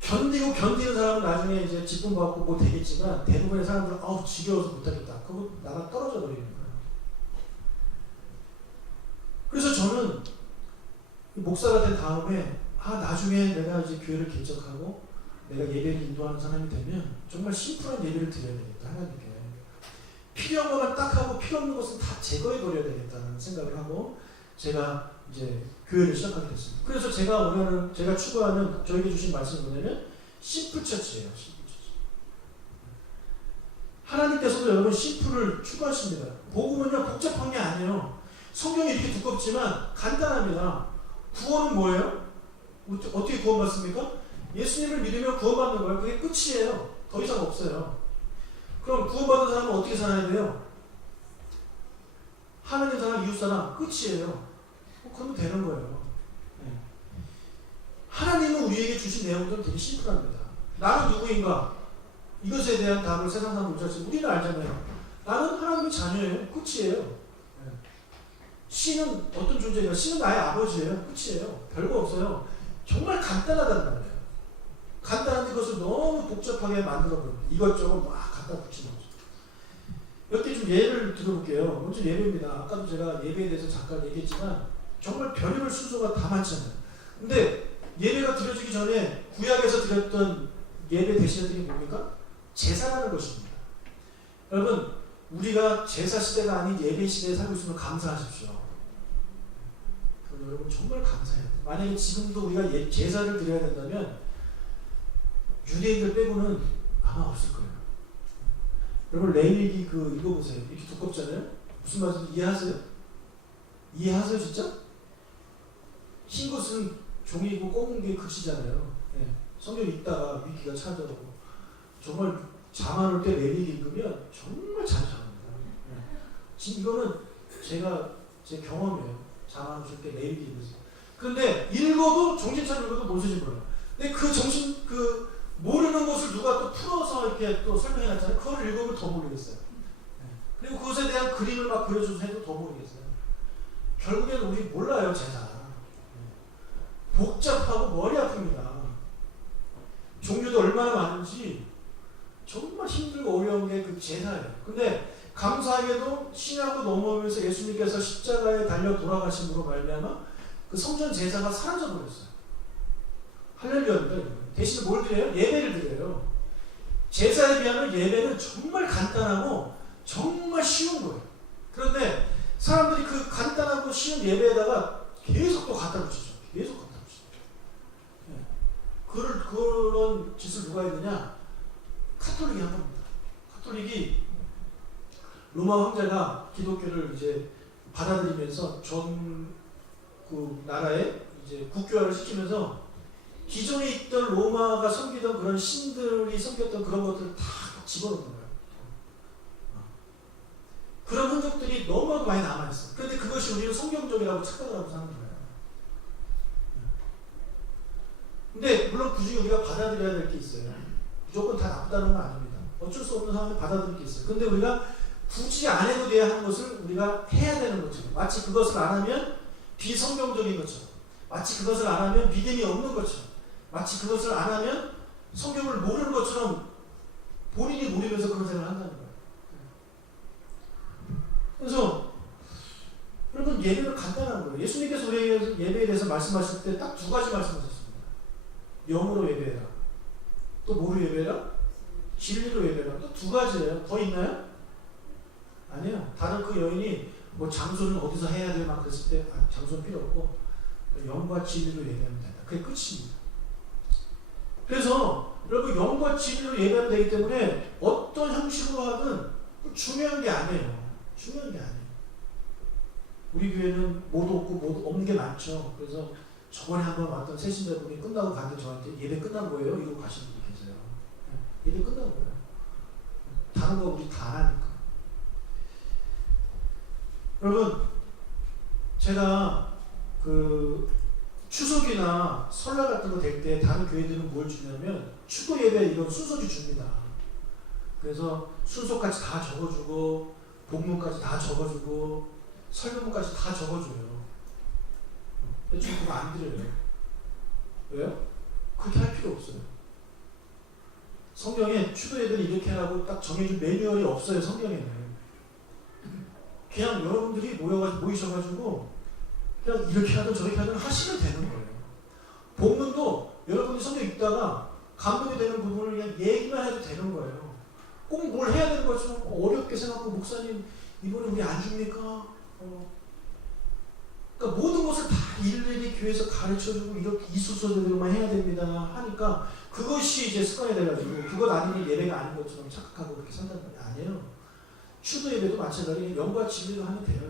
견디고 견디는 사람은 나중에 이제 직분 받고 뭐 되겠지만 대부분의 사람들은 지겨워서 못하겠다. 그거 나가 떨어져 버리는 거예요. 그래서 저는 목사가 된 다음에 나중에 내가 이제 교회를 개척하고 내가 예배를 인도하는 사람이 되면 정말 심플한 예배를 드려야 되겠다. 하나님께 필요한 것만 딱 하고 필요 없는 것은 다 제거해 버려야 되겠다는 생각을 하고 제가 이제 교회를 시작하게 됐습니다. 그래서 제가 추구하는 저에게 주신 말씀이 뭐냐면 심플처치예요. 심플처치. 하나님께서도 여러분 심플을 추구하십니다. 복음은요 복잡한 게 아니에요. 성경이 이렇게 두껍지만 간단합니다. 구원은 뭐예요? 어떻게 구원받습니까? 예수님을 믿으면 구원받는 거예요. 그게 끝이에요. 더 이상 없어요. 그럼 구원받은 사람은 어떻게 살아야 돼요? 하나님 사랑, 이웃 사랑 끝이에요. 그러면 되는 거예요. 네. 하나님은 우리에게 주신 내용들은 되게 심플합니다. 나는 누구인가? 이것에 대한 답을 세상 사람 못 찾지. 우리는 알잖아요. 나는 하나님의 자녀예요. 끝이에요. 네. 신은 어떤 존재인가? 신은 나의 아버지예요. 끝이에요. 별거 없어요. 정말 간단하단 말이에요. 간단한데 그것을 너무 복잡하게 만들어버립니다. 이것저것 막 갖다 붙이는 거죠. 몇 개 좀 예를 들어볼게요. 먼저 예배입니다. 아까도 제가 예배에 대해서 잠깐 얘기했지만 정말 별의별 순서가 다 많잖아요. 근데 예배가 드려지기 전에 구약에서 드렸던 예배 대신하는 게 뭡니까? 제사라는 것입니다. 여러분 우리가 제사 시대가 아닌 예배 시대에 살고 있으면 감사하십시오. 여러분 정말 감사해요. 만약에 지금도 우리가 제사를 드려야 된다면 유대인들 빼고는 아마 없을 거예요. 여러분 레위기 읽어보세요. 이렇게 두껍잖아요. 무슨 말인지 이해하세요? 이해하세요 진짜? 흰 것은 종이고 검은 게 글씨잖아요. 네. 성경 읽다가 위기가 찾아오고 정말 잠안 올 때 레위기 읽으면 정말 잘 잡니다. 네. 지금 이거는 제 경험이에요. 잠안 오실 때 레위기 읽으세요. 그런데 읽어도 정신차려 읽어도 뭔 소리인지 몰라요. 근데 모르는 것을 누가 또 풀어서 이렇게 또 설명해놨잖아요. 그걸 읽으면 더 모르겠어요. 네. 그리고 그것에 대한 그림을 막 그려줘서 해도 더 모르겠어요. 결국에는 우리 몰라요, 제사. 네. 복잡하고 머리 아픕니다. 종류도 얼마나 많은지 정말 힘들고 어려운 게 그 제사예요. 근데 감사하게도 신약으로 넘어오면서 예수님께서 십자가에 달려 돌아가심으로 말미암아 그 성전 제사가 사라져 버렸어요. 할렐루야입니다. 대신 뭘 드려요? 예배를 드려요. 제사에 비하면 예배는 정말 간단하고 정말 쉬운 거예요. 그런데 사람들이 그 간단하고 쉬운 예배에다가 계속 또 갖다 붙이죠. 계속 갖다 붙이죠. 네. 그런 짓을 누가 했느냐? 카톨릭이 한 겁니다. 카톨릭이 로마 황제가 기독교를 이제 받아들이면서 그 나라에 이제 국교화를 시키면서 기존에 있던 로마가 섬기던 그런 신들이 섬겼던 그런 것들을 다 집어넣는 거예요. 그런 흔적들이 너무 많이 남아있어. 그런데 그것이 우리는 성경적이라고 착각을 하고 사는 거예요. 근데 물론 그 중에 우리가 받아들여야 될 게 있어요. 무조건 다 나쁘다는 건 아닙니다. 어쩔 수 없는 상황에 받아들일 게 있어요. 근데 우리가 굳이 안 해도 돼야 하는 것을 우리가 해야 되는 것처럼, 마치 그것을 안 하면 비성경적인 것처럼, 마치 그것을 안 하면 믿음이 없는 것처럼, 마치 그것을 안 하면 성경을 모르는 것처럼 본인이 모르면서 그런 생각을 한다는 거예요. 그래서 여러분 예배는 간단한 거예요. 예수님께서 우리에게 예배에 대해서 말씀하실 때 딱 두 가지 말씀하셨습니다. 영으로 예배해라. 또 뭐로 예배해라? 진리로 예배해라. 또 두 가지예요. 더 있나요? 아니요. 다른 그 여인이 뭐 장소는 어디서 해야 돼요? 막 그랬을 때 장소는 필요 없고 영과 진리로 예배하면 된다. 그게 끝입니다. 그래서 여러분 영과 진리로 예배하면 되기 때문에 어떤 형식으로 하든 중요한 게 아니에요. 중요한 게 아니에요. 우리 교회는 모두 없고 모두 없는 게 많죠. 그래서 저번에 한번 왔던 세신자분이 끝나고 갔는데 저한테 예배 끝난 거예요? 이러고 가시는 분이 계세요. 예배 끝난 거예요. 다른 거 우리 다 하니까. 여러분, 제가 그 추석이나 설날 같은 거 될 때 다른 교회들은 뭘 주냐면 추도 예배 이런 순서지 줍니다. 그래서 순서까지 다 적어주고 본문까지 다 적어주고 설교문까지 다 적어줘요. 지금 그거 안 드려요. 왜요? 그렇게 할 필요 없어요. 성경에 추도 예배를 이렇게 하라고 딱 정해준 매뉴얼이 없어요. 성경에는. 그냥 여러분들이 모이셔가지고 그냥 이렇게 하든 저렇게 하든 하시면 되는 거예요. 본문도 여러분이 성경 읽다가 감동이 되는 부분을 그냥 얘기만 해도 되는 거예요. 꼭 뭘 해야 되는 것처럼 어렵게 생각하고 목사님 이번에 우리 안 줍니까? 그러니까 모든 것을 다 일일이 교회에서 가르쳐주고 이렇게 이 순서대로만 해야 됩니다 하니까 그것이 이제 습관이 돼가지고 그것 아니면 예배가 아닌 것처럼 착각하고 그렇게 산단 말이 아니에요. 추도 예배도 마찬가지로 영과 진리로 하면 돼요.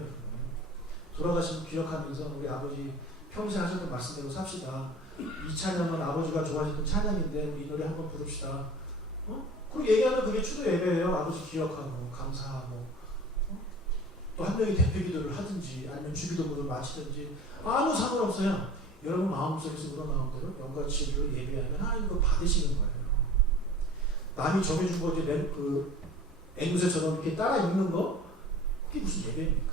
돌아가신 분 기억하면서 우리 아버지 평생 하셨던 말씀대로 삽시다. 이 찬양은 아버지가 좋아하셨던 찬양인데 우리 이 노래 한번 부릅시다. 그리고 얘기하면 그게 추도 예배예요. 아버지 기억하고 감사하고 또 한 명이 대표 기도를 하든지 아니면 주기도문을 마치든지 아무 상관없어요. 여러분 마음속에서 우러나온 대로 영과 진리로 예배하면 하나님 그거 받으시는 거예요. 남이 정해준 거 이제 그 앵무새처럼 이렇게 따라 읽는 거 그게 무슨 예배입니까?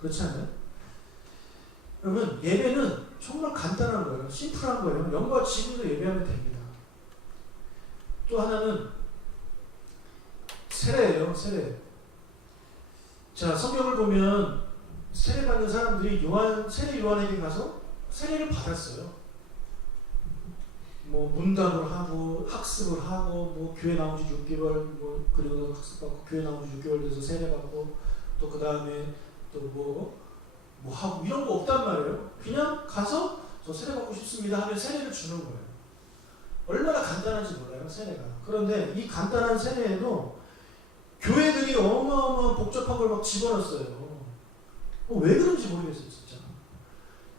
그렇지 않아요? 그러면 예배는 정말 간단한 거예요. 심플한 거예요. 영과 진리로 예배하면 됩니다. 또 하나는 세례예요. 세례. 자, 성경을 보면 세례 받는 사람들이 세례 요한에게 가서 세례를 받았어요. 뭐 문답을 하고 학습을 하고 뭐 교회 나온 지 6개월 뭐 그리고 학습받고 교회 나온 지 6개월 돼서 세례 받고 또 그 다음에 또 뭐 하고 이런 거 없단 말이에요. 그냥 가서 저 세례 받고 싶습니다 하면 세례를 주는 거예요. 얼마나 간단한지 몰라요, 세례가. 그런데 이 간단한 세례에도 교회들이 어마어마한 복잡한 걸 막 집어넣었어요. 왜 그런지 모르겠어요, 진짜.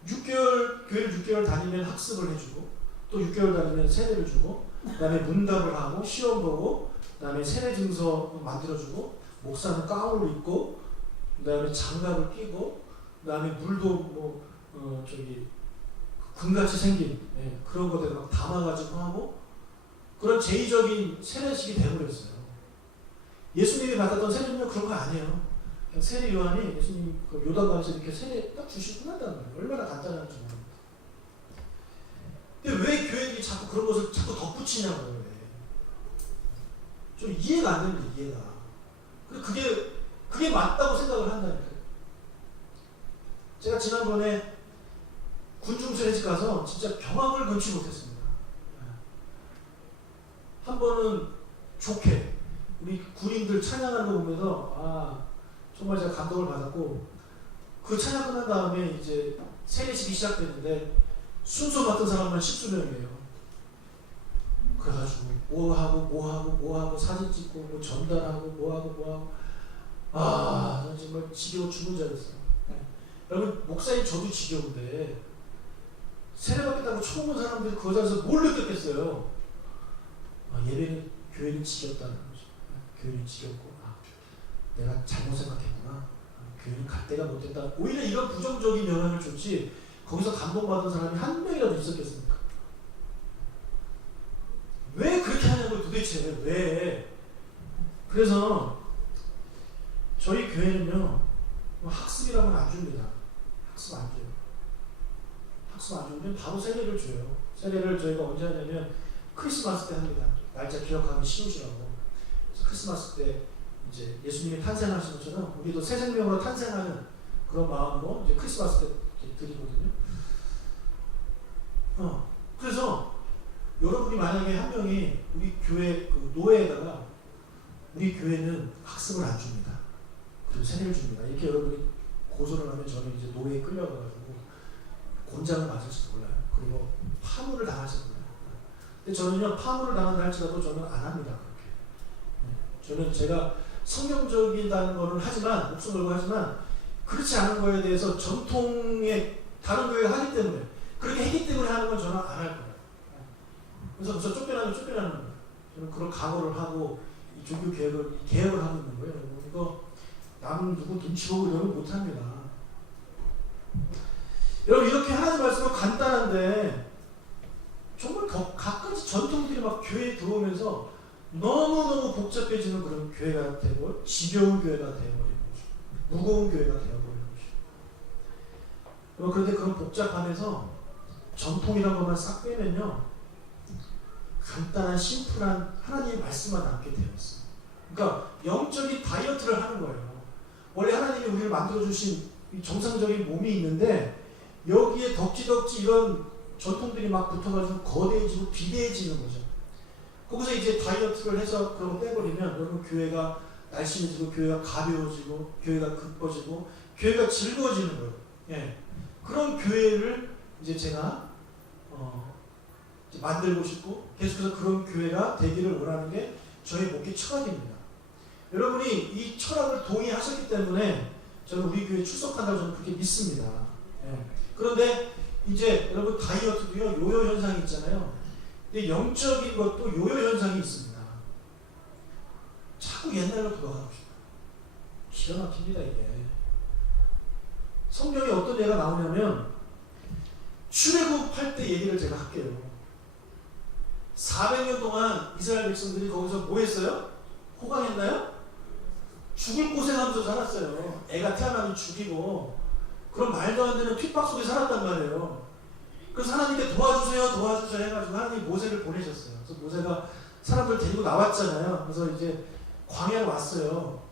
6개월, 교회를 6개월 다니면 학습을 해주고, 또 6개월 다니면 세례를 주고, 그 다음에 문답을 하고, 시험 보고, 그 다음에 세례 증서 만들어주고, 목사는 가운을 입고, 그 다음에 장갑을 끼고, 그 다음에 물도 금같이 생긴 그런 것들 막 담아가지고 하고, 그런 제의적인 세례식이 되어버렸어요. 예수님이 받았던 세례는 그런 거 아니에요. 그냥 세례 요한이 예수님 그 요단강에서 이렇게 세례 딱 주시고 끝난다는 거예요. 얼마나 간단한지 모릅니다. 근데 왜 교회들이 자꾸 그런 것을 자꾸 덧붙이냐고요. 좀 이해가 안 됩니다. 이해가. 그게 맞다고 생각을 한다니까요. 제가 지난번에 군중수련식 가서 진짜 경악을 금치 못했습니다. 한 번은 좋게 우리 군인들 찬양하는 거 보면서 정말 제가 감동을 받았고, 그 찬양 끝난 다음에 이제 세례식이 시작됐는데 순서 같은 사람만 10수명이에요. 그래가지고 뭐하고 사진 찍고 뭐 전달하고 뭐하고 난 정말 지겨워 죽는 줄 알았어요. 여러분 목사님 저도 지겨운데 세례 받겠다고 처음 온 사람들이 그 자리에서 뭘 느꼈겠어요. 예배는 교회는 지겹다는 거죠. 교회는 지겹고 내가 잘못 생각했구나. 교회는 갈 데가 못됐다. 오히려 이런 부정적인 영향을 줬지 거기서 감동받은 사람이 한 명이라도 있었겠습니까? 왜 그렇게 하냐고요 도대체. 왜? 그래서 저희 교회는요 학습이라고는 안 줍니다. 학습 안 줘요. 학습 안 주면 바로 세례를 줘요. 세례를 저희가 언제 하냐면 크리스마스 때 합니다. 날짜 기억하기 쉬우시라고. 그래서 크리스마스 때 이제 예수님이 탄생하신 것처럼 우리도 새 생명으로 탄생하는 그런 마음으로 이제 크리스마스 때 드리거든요. 그래서 여러분이 만약에 한 명이 우리 교회 그 노회에다가 우리 교회는 학습을 안 줍니다. 그리고 세례를 줍니다. 이렇게 여러분이 고소를 하면 저는 이제 노회에 끌려가가지고 곤장을 맞을지도 몰라요. 그리고 파문을 당할지도 몰라요. 근데 저는요 파문을 당한다 할지라도 저는 안 합니다. 그렇게. 저는 제가 성경적이라는 거는 하지만 목숨 걸고 하지만 그렇지 않은 거에 대해서 전통의 다른 교회가 하기 때문에 그렇게 했기 때문에 하는 건 저는 안 할 거예요. 그래서 쫓겨나는 거예요. 저는 그런 각오를 하고 이 종교 개혁을 하고 있는 거예요. 여러분. 이거 남 누구 눈치 보고 이러면 못합니다. 여러분 이렇게 하나님 말씀은 간단한데 정말 갖가지 전통들이 막 교회에 들어오면서 너무너무 복잡해지는 그런 교회가 되고 지겨운 교회가 되어버리는 거죠. 무거운 교회가 되어버리는 거죠. 그런데 그런 복잡함에서 전통이라는 것만 싹 빼면요, 간단한 심플한 하나님의 말씀만 남게 되어 있어요. 그러니까 영적인 다이어트를 하는 거예요. 원래 하나님이 우리를 만들어주신 정상적인 몸이 있는데 여기에 덕지덕지 이런 전통들이 막 붙어가지고 거대해지고 비대해지는 거죠. 거기서 이제 다이어트를 해서 그런 거 빼버리면 여러분 교회가 날씬해지고 교회가 가벼워지고 교회가 기뻐지고 교회가 즐거워지는 거예요. 예. 그런 교회를 이제 제가 이제 만들고 싶고 계속해서 그런 교회가 되기를 원하는 게 저희 목회 철학입니다. 여러분이 이 철학을 동의하셨기 때문에 저는 우리 교회에 출석한다고 저는 그렇게 믿습니다. 예. 그런데 이제 여러분 다이어트도요 요요 현상이 있잖아요. 근데 영적인 것도 요요 현상이 있습니다. 자꾸 옛날로 돌아가고 싶어요. 기가 막힙니다 이게. 성경에 어떤 예가 나오냐면 출애굽할 때 얘기를 제가 할게요. 400년 동안 이스라엘 백성들이 거기서 뭐 했어요? 호강했나요? 죽을 고생하면서 살았어요. 애가 태어나면 죽이고 그런 말도 안 되는 핍박 속에 살았단 말이에요. 그래서 하나님께 도와주세요 도와주세요 해가지고 하나님이 모세를 보내셨어요. 그래서 모세가 사람들 데리고 나왔잖아요. 그래서 이제 광야로 왔어요.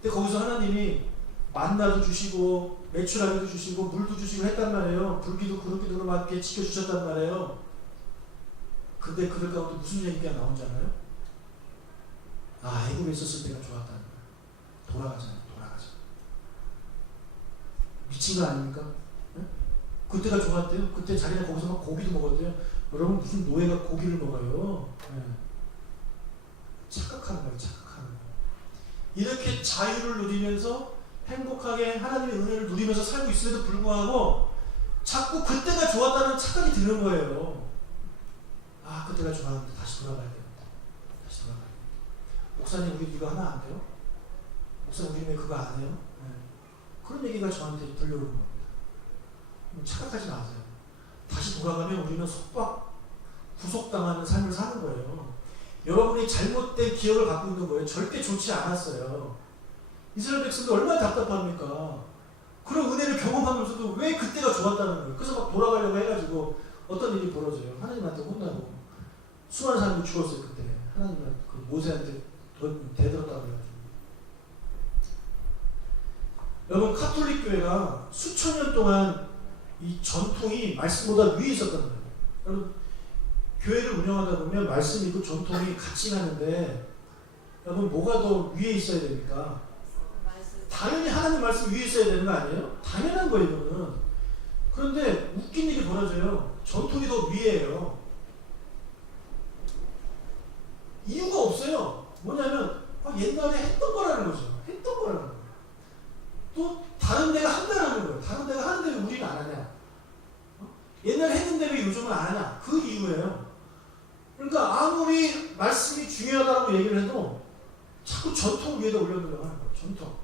근데 거기서 하나님이 만나도 주시고 메추라기도 주시고 물도 주시고 했단 말이에요. 불기도 구름기도 막 이렇게 지켜주셨단 말이에요. 근데 그들 가운데 무슨 얘기가 나오잖아요. 아, 애굽에 있었을 때가 좋았다는 거예요. 돌아가잖아요. 미친 거 아닙니까? 네? 그때가 좋았대요. 그때 자기가 거기서 막 고기도 먹었대요. 여러분 무슨 노예가 고기를 먹어요? 네. 착각하는 거예요. 착각하는 거예요. 이렇게 자유를 누리면서 행복하게 하나님의 은혜를 누리면서 살고 있음에도 불구하고 자꾸 그때가 좋았다는 착각이 드는 거예요. 아, 그때가 좋았는데 다시 돌아가야 됩니다. 다시 돌아가야 됩니다. 목사님 우리 이거 하면 안 돼요? 목사님 우리 왜 그거 안 해요? 네. 그런 얘기가 저한테 들려오는 겁니다. 착각하지 마세요. 다시 돌아가면 우리는 속박, 구속당하는 삶을 사는 거예요. 여러분이 잘못된 기억을 갖고 있는 거예요. 절대 좋지 않았어요. 이스라엘 백성들 얼마나 답답합니까? 그런 은혜를 경험하면서도 왜 그때가 좋았다는 거예요. 그래서 막 돌아가려고 해가지고 어떤 일이 벌어져요. 하나님한테 혼나고 수많은 사람이 죽었어요. 그때 하나님은 그 모세한테 대들었다고 해가지고. 여러분 카톨릭 교회가 수천 년 동안 이 전통이 말씀보다 위에 있었단 말이에요. 여러분 교회를 운영하다 보면 말씀이 그 전통이 같이 가는데 여러분 뭐가 더 위에 있어야 됩니까? 당연히 하나님 말씀 위에 있어야 되는 거 아니에요? 당연한 거예요 이거는. 그런데 웃긴 일이 벌어져요. 전통이 더 위에요. 이유가 없어요. 뭐냐면 옛날에 했던 거라는 거죠. 했던 거라는 거예요. 또 다른 데가 한다는 거예요. 다른 데가 하는데 왜 우리는 안 하냐? 옛날에 했는데 왜 요즘은 안 하냐? 그 이유예요. 그러니까 아무리 말씀이 중요하다고 얘기를 해도 자꾸 전통 위에다 올려놓으려고 하는 거예요. 전통.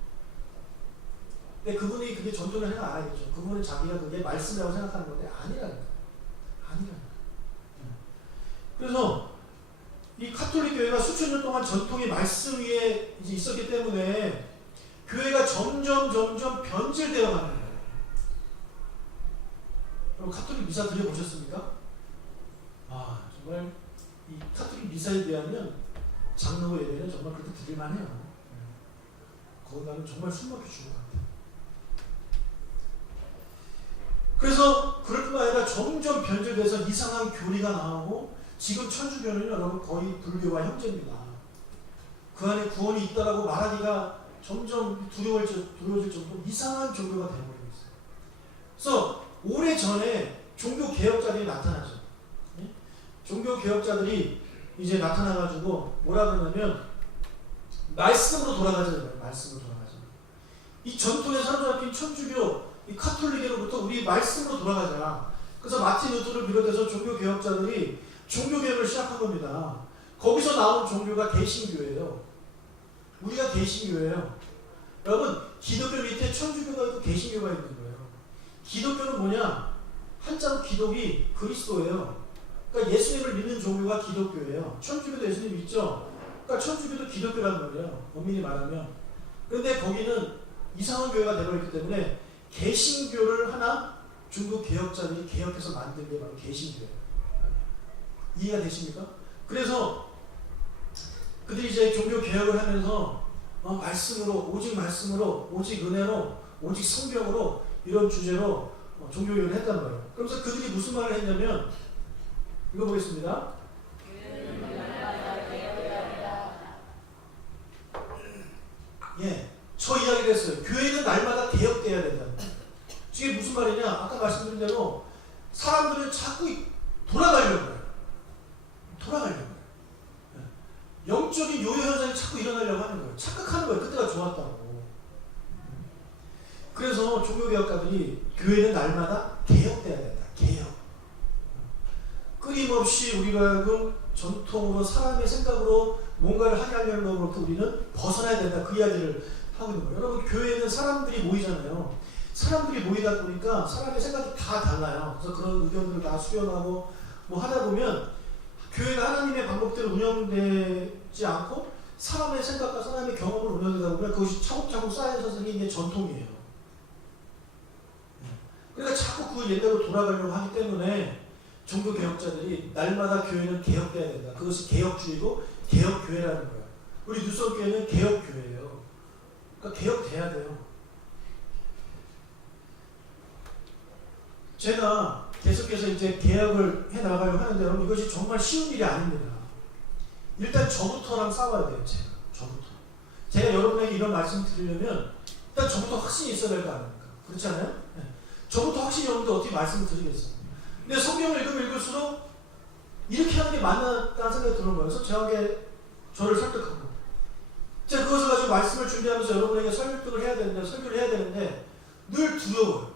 근데 그분이 그게 전통을 생각 안 하겠죠. 그분은 자기가 그게 말씀이라고 생각하는 건데 아니라는 거예요. 아니라는 거예요. 그래서 이 카톨릭 교회가 수천 년 동안 전통의 말씀 위에 이제 있었기 때문에 교회가 점점 변질되어 가는 거예요. 여러분 카톨릭 미사 들려보셨습니까? 아 정말 이 카톨릭 미사에 비하면 장로 예배는 정말 그렇게 드릴만해요. 거기 가면 정말 숨막혀 죽을 것 같아요. 그래서 그럴 뿐만 아니라 점점 변질돼서 이상한 교리가 나오고 지금 천주교는 여러분 거의 불교와 형제입니다. 그 안에 구원이 있다라고 말하기가 점점 두려워질 정도로 이상한 종교가 되어버리고 있어요. 그래서 오래전에 종교개혁자들이 나타나죠. 종교개혁자들이 이제 나타나가지고 뭐라 그러냐면 말씀으로 돌아가잖아요. 말씀으로 돌아가죠. 이 전통에 사로잡힌 천주교, 이 카톨릭으로부터 우리 말씀으로 돌아가자. 그래서 마틴 루터를 비롯해서 종교개혁자들이 종교개혁을 시작한 겁니다. 거기서 나온 종교가 개신교예요. 우리가 개신교예요. 여러분, 기독교 밑에 천주교가 있고 개신교가 있는 거예요. 기독교는 뭐냐? 한자로 기독이 그리스도예요. 그러니까 예수님을 믿는 종교가 기독교예요. 천주교도 예수님 믿죠? 그러니까 천주교도 기독교란 말이에요. 엄밀히 말하면. 그런데 거기는 이상한 교회가 되어버렸기 때문에 개신교를 하나 중국 개혁자들이 개혁해서 만든 게 바로 개신교예요. 이해가 되십니까? 그래서 그들이 이제 종교 개혁을 하면서 말씀으로, 오직 말씀으로, 오직 은혜로, 오직 성경으로 이런 주제로 종교 개혁을 했단 말이에요. 그러면서 그들이 무슨 말을 했냐면 읽어보겠습니다. 예, 저 이야기를 했어요. 교회는 날마다 개혁돼야 된다. 이게 무슨 말이냐? 아까 말씀드린 대로 사람들은 자꾸 돌아가려고 해요. 돌아가려고 해요. 영적인 요요 현상이 자꾸 일어나려고 하는 거예요. 착각하는 거예요. 그때가 좋았다고. 그래서 종교개혁가들이 교회는 날마다 개혁돼야 된다. 개혁. 끊임없이 우리가 전통으로 사람의 생각으로 뭔가를 하려는 것으로부터 우리는 벗어나야 된다. 그 이야기를 하고 있는 거예요. 여러분, 교회에는 사람들이 모이잖아요. 사람들이 모이다 보니까 사람의 생각이 다 달라요. 그래서 그런 의견들을 다 수렴하고 뭐 하다 보면 교회가 하나님의 방법대로 운영되지 않고 사람의 생각과 사람의 경험으로 운영되다 보면 그것이 차곡차곡 쌓여서 생긴 게 전통이에요. 그러니까 자꾸 그 옛날로 돌아가려고 하기 때문에 종교 개혁자들이 날마다 교회는 개혁돼야 된다. 그것이 개혁주의고 개혁교회라는 거야. 우리 누선교회는 개혁교회예요. 그러니까 개혁돼야 돼요. 제가 계속해서 이제 개혁을 해 나가려고 하는데 여러분, 이것이 정말 쉬운 일이 아닙니다. 일단 저부터랑 싸워야 돼요. 저부터. 제가 여러분에게 이런 말씀 드리려면 일단 저부터 확신이 있어야 될 거 아닙니까? 그렇지 않아요? 네. 저부터 확신이 없는데 어떻게 말씀을 드리겠어요? 근데 성경을 읽으면 읽을수록 이렇게 하는 게 맞다는 생각이 드는 거예요. 그래서 저를 설득하고 제가 그것을 가지고 말씀을 준비하면서 여러분에게 설교를 해야 되는데 늘 두려워요.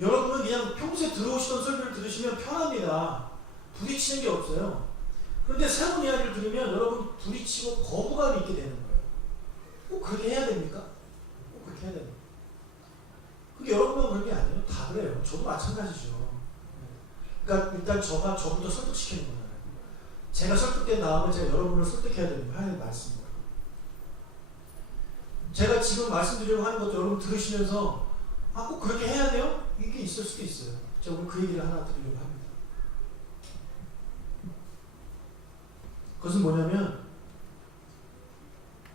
여러분은 그냥 평소에 들어오시던 설교를 들으시면 편합니다. 부딪히는 게 없어요. 그런데 새로운 이야기를 들으면 여러분 부딪히고 거부감이 있게 되는 거예요. 꼭 그렇게 해야 됩니까? 꼭 그렇게 해야 됩니까? 그게 여러분만 그런 게 아니에요. 다 그래요. 저도 마찬가지죠. 그러니까 일단 저부터 설득시키는 거잖아요. 제가 설득된 다음에 제가 여러분을 설득해야 되는 거예요. 하나님 말씀으로. 제가 지금 말씀드리려고 하는 것도 여러분 들으시면서 꼭 그렇게 해야 돼요? 이게 있을 수도 있어요. 제가 오늘 그 얘기를 하나 드리려고 합니다. 그것은 뭐냐면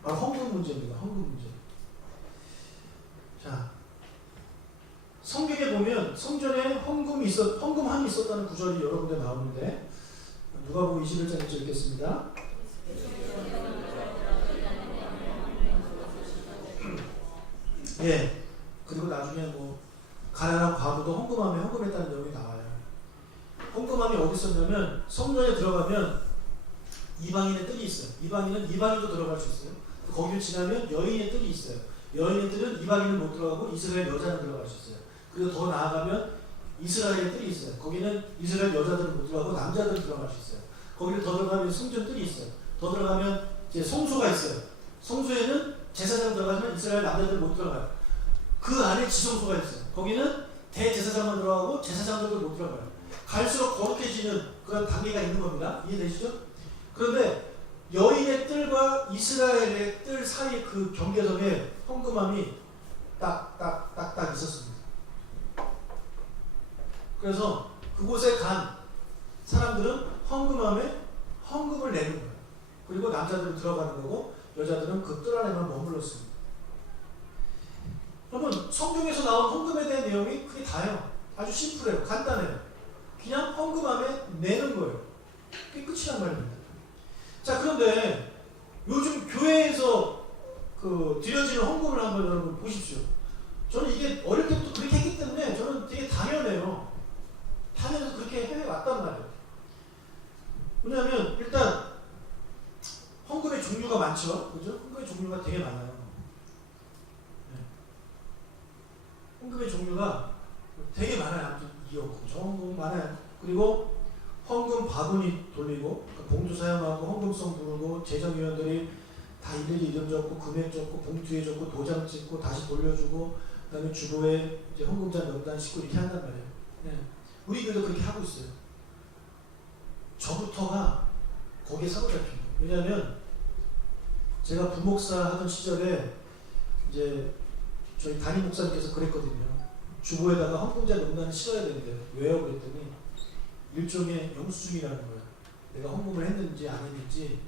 바로 헌금 문제입니다. 헌금 문제. 자, 성경에 보면 성전에 헌금함이 있었다는 구절이 여러 군데 나오는데 누가복음 21장 읽겠습니다. 예. 그리고 나중에 가난한 과부도 헌금함에 헌금했다는 내용이 나와요. 헌금함이 어디 있었냐면 성전에 들어가면 이방인의 뜰이 있어요. 이방인도 들어갈 수 있어요. 거기를 지나면 여인의 뜰이 있어요. 여인의 뜰은 이방인은 못 들어가고 이스라엘 여자는 들어갈 수 있어요. 그리고 더 나아가면 이스라엘의 뜰이 있어요. 거기는 이스라엘 여자들은 못 들어가고 남자들은 들어갈 수 있어요. 거기를 더 들어가면 성전 뜰이 있어요. 더 들어가면 이제 성소가 있어요. 성소에는 제사장 들어가면 이스라엘 남자들은 못 들어가요. 그 안에 지성소가 있어요. 거기는 대제사장만 들어가고 제사장들도 못 들어가요. 갈수록 거룩해지는 그런 단계가 있는 겁니다. 이해되시죠? 그런데 여인의 뜰과 이스라엘의 뜰 사이 그 경계선에 헌금함이 딱 있었습니다. 그래서 그곳에 간 사람들은 헌금함에 헌금을 내는 거예요. 그리고 남자들은 들어가는 거고 여자들은 그 뜰 안에만 머물렀습니다. 그러면 성경에서 나온 헌금에 대한 내용이 그게 다예요. 아주 심플해요. 간단해요. 그냥 헌금함에 내는 거예요. 그게 끝이란 말입니다. 자, 그런데 요즘 교회에서 드려지는 헌금을 한번 여러분 보십시오. 저는 이게 어릴 때부터 그렇게 했기 때문에 저는 되게 당연해요. 당연해서 그렇게 해왔단 말이에요. 왜냐하면 일단 헌금의 종류가 많죠. 그죠? 헌금의 종류가 되게 많아요. 헌금의 종류가 되게 많아요. 아무튼 이었고 저헌금 많아요. 그리고 헌금 바구니 돌리고 그러니까 봉투 사용하고 헌금성 부르고 재정위원들이 다 일일이 이름 적고 금액 적고 봉투에 적고 도장 찍고 다시 돌려주고 그다음에 주보에 이제 헌금자 명단 싣고 이렇게 한단 말이에요. 네. 우리 교회도 그렇게 하고 있어요. 저부터가 거기에 사로잡힌 거예요. 왜냐하면 제가 부목사 하던 시절에 이제 저희 담임 목사님께서 그랬거든요. 주보에다가 헌금자 명단을 실어야 된대요. 왜요? 그랬더니 일종의 영수증이라는 거예요. 내가 헌금을 했는지 안 했는지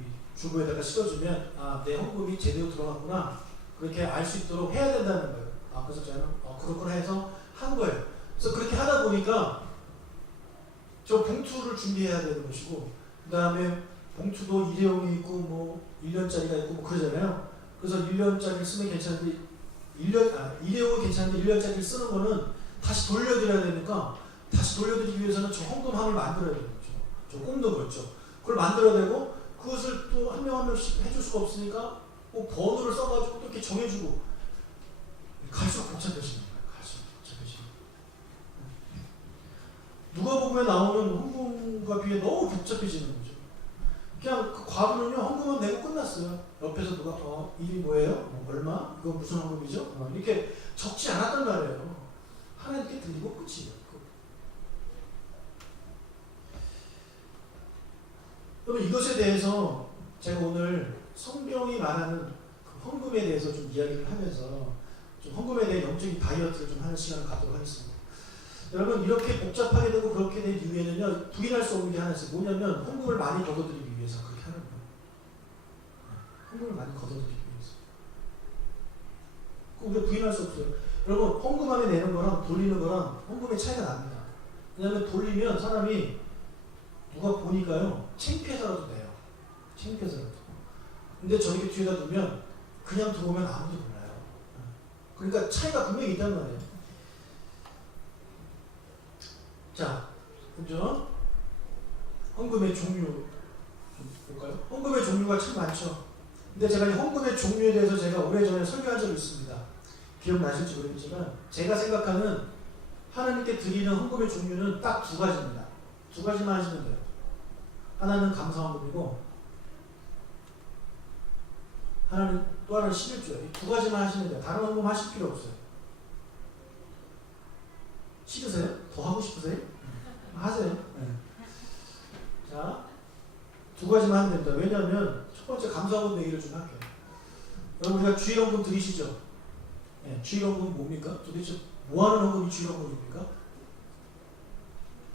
이 주보에다가 실어주면 내 헌금이 제대로 들어갔구나 그렇게 알 수 있도록 해야 된다는 거예요. 그래서 저는 그렇구나 해서 한 거예요. 그래서 그렇게 하다 보니까 저 봉투를 준비해야 되는 것이고 그 다음에 봉투도 일회용이 있고 뭐 1년짜리가 있고 뭐 그러잖아요. 그래서 1년짜리를 쓰면 괜찮은데 일회용은 괜찮은데 1년짜리를 쓰는 거는 다시 돌려드려야 되니까 다시 돌려드리기 위해서는 저 헌금함을 만들어야 되는 거죠. 저 꼼도 그렇죠. 그걸 만들어야 되고 그것을 또 한 명 한 명씩 해줄 수가 없으니까 뭐 번호를 써가지고 또 이렇게 정해주고 갈수록 복잡해지는 거예요. 갈수록 복잡해지는 거예요. 누가복음에 나오는 헌금과 비해 너무 복잡해지는 거죠. 그냥 그 과부는요 헌금은 내고 끝났어요. 옆에서 누가 이게 뭐예요? 얼마? 이거 무슨 헌금이죠? 이렇게 적지 않았단 말이에요. 하나님께 드리고 끝이에요. 그러면 이것에 대해서 제가 오늘 성경이 말하는 그 헌금에 대해서 좀 이야기를 하면서 좀 헌금에 대해 영적인 다이어트를 좀 하는 시간을 갖도록 하겠습니다. 여러분 이렇게 복잡하게 되고 그렇게 된 이유에는요 부인할 수 없는 게 하나 있어요. 뭐냐면 헌금을 많이 걷어들이기 위해서 그렇게 하는 거예요. 헌금을 많이 걷어들이기 위해서. 우리가 부인할 수 없어요. 여러분 헌금 안에 내는 거랑 돌리는 거랑 헌금의 차이가 납니다. 왜냐하면 돌리면 사람이 누가 보니까요 창피해서라도 내요. 창피해서라도. 근데 저렇게 뒤에다 두면 그냥 들어오면 아무도 몰라요. 그러니까 차이가 분명히 있단 말이에요. 자, 먼저 헌금의 종류 좀 볼까요? 헌금의 종류가 참 많죠. 근데 제가 이 헌금의 종류에 대해서 제가 오래전에 설교한 적이 있습니다. 기억나실지 모르겠지만 제가 생각하는 하나님께 드리는 헌금의 종류는 딱 두 가지입니다. 두 가지만 하시면 돼요. 하나는 감사헌금이고 하나는 또 하나는 11조예요. 이 두 가지만 하시면 돼요. 다른 헌금 하실 필요 없어요. 싫으세요? 더 하고 싶으세요? 하세요. 네. 자, 두 가지만 하면 됩니다. 왜냐하면 첫 번째 감사헌금 얘기를 좀 할게요. 여러분 우리가 주일헌금 드리시죠? 네, 주일헌금 뭡니까? 도대체 뭐하는 헌금이 주일헌금입니까?